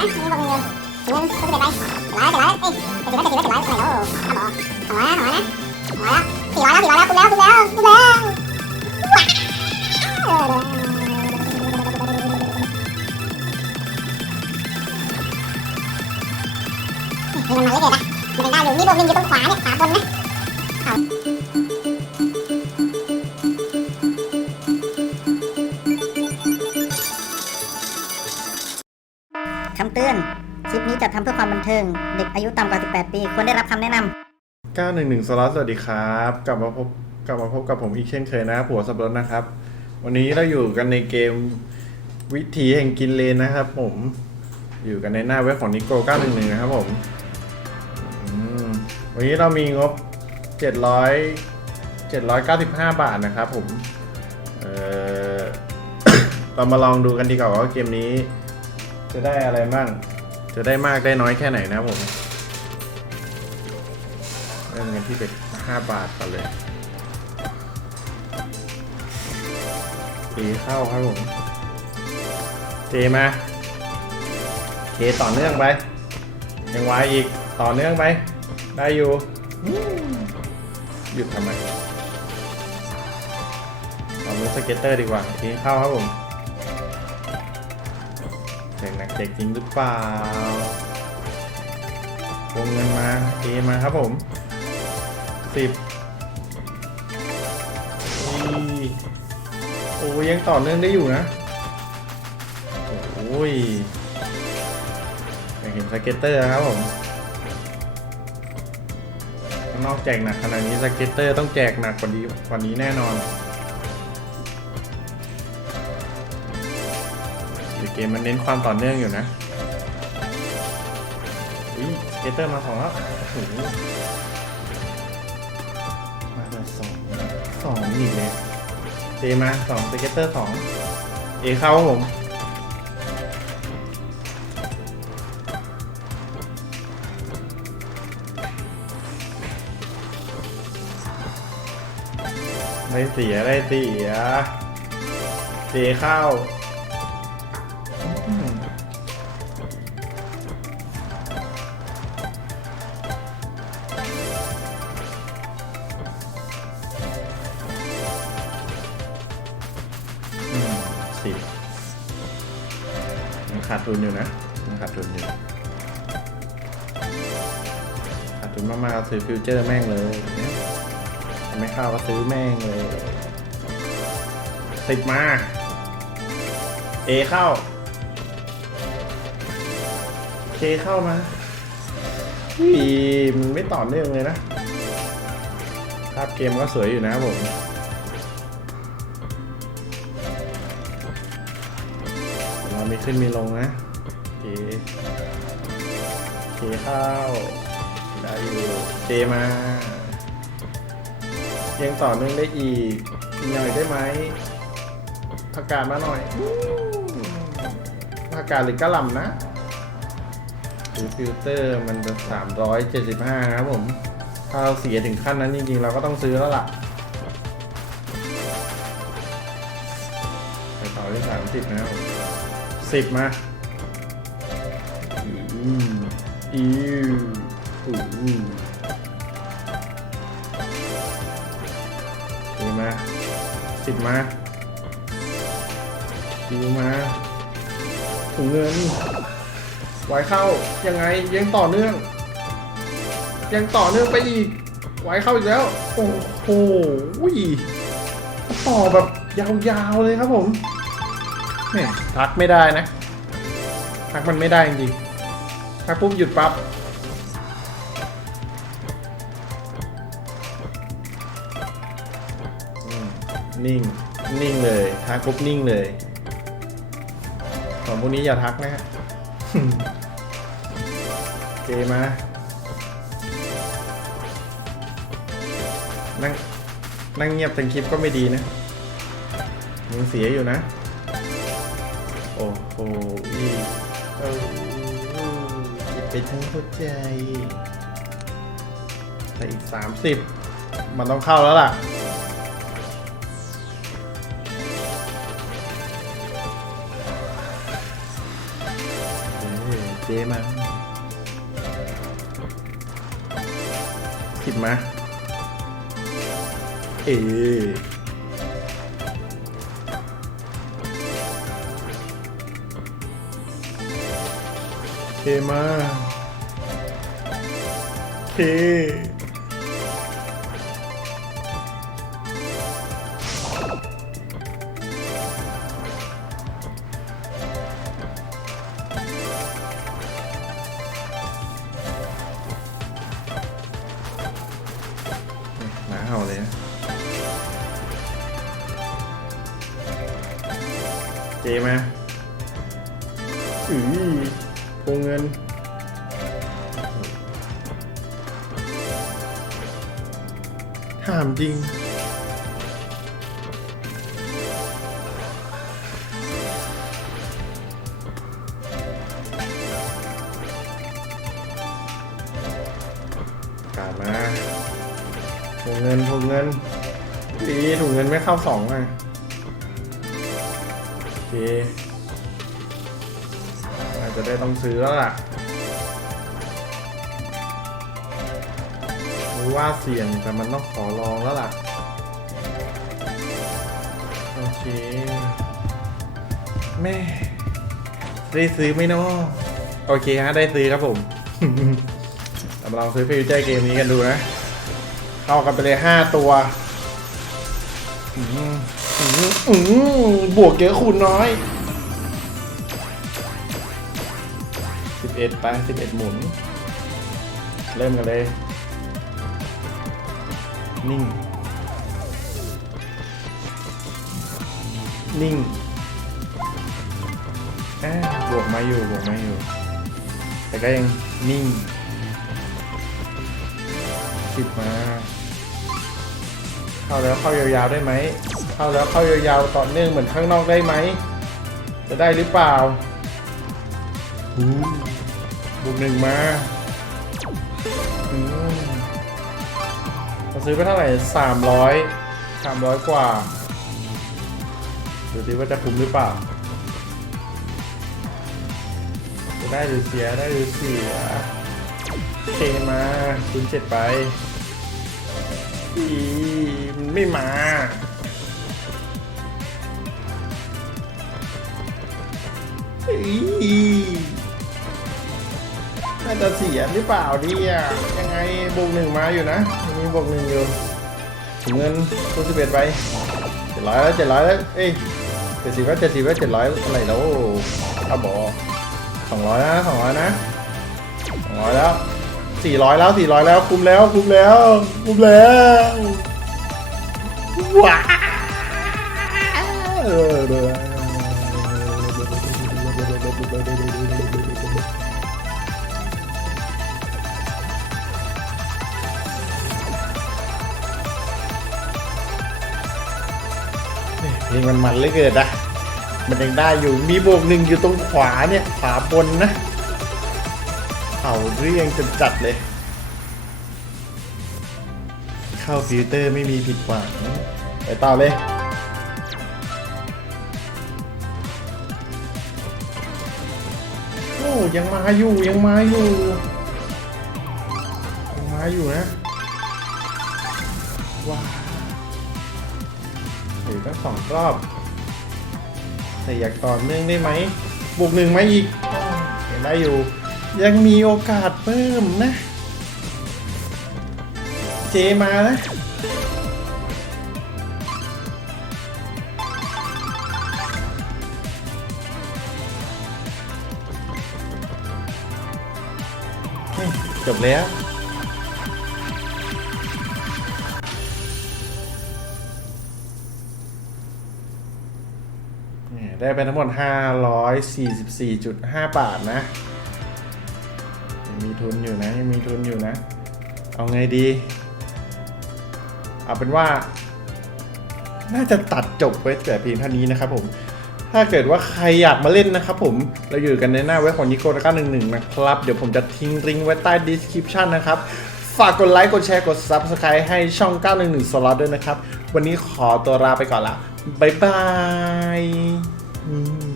นะนี่บอกเงินเงินก็จะไปร้อยเจ็ดร้อยเอ้ยเจ็ดร้อยเจ็ดร้อยเจ็ดร้อยอะไรแล้วเอาำเตือน คลิปนี้จัดทำเพื่อความบันเทิง เด็กอายุต่ำกว่า 18 ปีควรได้รับคำแนะนำ911สล็อตสวัสดีครับ กลับมาพบกลับมาพบกับผมอีกเช่นเคยนะ ผัวสับรถนะครับ วันนี้เราอยู่กันในเกมวิถีแห่งกินเลนนะครับ ผมอยู่กันในหน้าเว็บของนิโก้911นะครับผมมวันนี้เรามีงบ 700 795 บาทนะครับผม เออเรามาลองดูกันดีกว่าว่าเกมนี้ จะได้อะไรบ้าง จะได้มากได้น้อยแค่ไหนนะผม เริ่มกันที่เป็นห้าบาทก่อนเลยตีเข้าครับผมเจมาเคต่อเนื่องไป ยังไวอีกต่อเนื่องไป ได้อยู่หยุดทำไมเอามือสเก็ตเตอร์ดีกว่าทีเข้าครับผม ด็กจริงหรือเปล่าวงเงินมาเอมาครับผมสิบนี่โอ้ยังต่อเนื่องได้อยู่นะ โอ้ยเห็นสเก็ตเตอร์ครับผมนอกแจกหนักขนาดนี้สเก็ตเตอร์ต้องแจกหนักกว่านี้กว่านี้แน่นอน เดี๋ยวเกมมันเน้นความต่อเนื่องอยู่นะอุ้ยสเกตเตอร์มาสองแล้วโอ้โหมาสองสองอีกเลยเจมาสองสเกตเตอร์สองเอเข้าผมไม่เสียได้เสียเจเข้า ดทุนอยู่นะยังขาดทุนอยู่ขาดทุนมากๆซื้อฟิวเจอร์แม่งเลย ไม่เข้าก็ซื้อแม่งเลยติดมา เอเข้าเคเข้ามาอีมันไม่ต่อเนื่องเลยนะภาพเกมก็สวยอยู่นะผม มีขึ้นมีลงนะเคเคเข้าได้อยู่เจมายังต่อเนื่องได้อีกอีหน่อยได้ไหมผักกาดมาหน่อยผักกาดหรือกระหล่ำนะคือฟิลเตอร์มันจะสามร้อยเจ็ดสิบห้าครับผมถ้าเราเสียถึงขั้นนั้นจริงๆ เราก็ต้องซื้อแล้วล่ะไปต่อที่สามสิบนะครับ สิบมาอืมอิวอู้อู้นี่มาสิบมาคิวมาถุงเงินไหวเข้ายังไงยังต่อเนื่อง ยังต่อเนื่องไปอีกไหวเข้าอีกแล้ว โอ้โหต่อแบบยาวๆเลยครับผม แหม่ทักไม่ได้นะ ทักมันไม่ได้จริงๆทักปุ๊บหยุดปั๊บนิ่ง นิ่งเลย ทักปุ๊บนิ่งเลยของพวกนี้อย่าทักนะฮะเจมา นั่ง นั่งเงียบเป็นคลิปก็ไม่ดีนะยังเสียอยู่นะ อ้โหอีเออเจ็บไปทั้งหัวใจแต่อีกสามสิบมันต้องเข้าแล้วล่ะเออจ๊มาผิดมาเอ เทมาเทหมาเห่าเลยนะเจมาอือ โกงเงิน ถามจริงกาดมาถุงเงินถุงเงินดีถุงเงินไม่เข้าสองอะโอเค จะได้ต้องซื้อแล้วล่ะรู้ว่าเสี่ยงแต่มันต้องขอลองแล้วล่ะ โอเค แม่ ได้ซื้อไหมเนาะโอเคฮะ ได้ซื้อครับผมเรามาลองซื้อฟิวเจอร์เกมนี้กันดูนะ เข้ากันไปเลยห้าตัวอืมอืมอืมบวกเยอะคูณน้อย สิบเอ็ดไปสิบเอ็ดหมุน เริ่มกันเลย นิ่ง นิ่งอ่าบวกมาอยู่บวกมาอยู่ แต่ก็ยังนิ่งสิบมา เข้าแล้วเข้ายาวๆได้ไหม เข้าแล้วเข้ายาวๆต่อเนื่องเหมือนข้างนอกได้ไหม จะได้หรือเปล่า บุกหนึ่งมาอืมเราซื้อไปเท่าไหร่สามร้อยสามร้อยกว่า ดูดิว่าจะคุ้มหรือเปล่า จะได้หรือเสียได้หรือเสียเคมาคุณเจ็ดไปอีมันไม่มาอี น่าจะเสียหรือเปล่าเนี่ยยังไงบวกหนึ่งมาอยู่นะมีบวกหนึ่งอยู่ถุงเงินคูณสิบเอ็ดไปเจ็ดร้อยแล้วเจ็ดร้อยแล้วเอ้ยเจ็ดสิบแล้วเจ็ดสิบแล้วเจ็ดร้อยอะไรแล้วเอาบอสองร้อยนะสองร้อยนะสองร้อยแล้วสี่ร้อยแล้วสี่ร้อยแล้วคุ้มแล้วคุ้มแล้วคุ้มแล้วว้าว เพลงมันมันเลยเกินอะมันยังได้อยู่มีบวกหนึ่งอยู่ตรงขวาเนี่ยขวาบนนะเอาเรียงจนจัดเลย เข้าฟิลเตอร์ไม่มีผิดหวังไปต่อเลยโอ้ยังมาอยู่ยังมาอยู่ยังมาอยู่นะว้า วเหลือตั้งสองรอบแต่อยากต่อเนื่องได้ไหมบวกหนึ่งไหมอีกได้อยู่ ยังมีโอกาสเพิ่มนะ เจมานะจบแล้ว ได้ไปทั้งหมด 544.5 บาทนะยังมีทุนอยู่นะยังมีทุนอยู่นะ เอาไงดี เอาเป็นว่า น่าจะตัดจบไว้แต่เพียงเท่านี้นะครับผมถ้าเกิดว่าใครอยากมาเล่นนะครับผม เราอยู่กันในหน้าเว็บของนิโก้ก้าหนึ่งหนึ่งนะครับ เดี๋ยวผมจะทิ้งลิงก์ไว้ใต้ description นะครับ ฝากกดไลค์ กดแชร์ กด subscribe ให้ช่อง 911 Slot ด้วยนะครับ วันนี้ขอตัวลาไปก่อนละ บ๊ายบาย อืม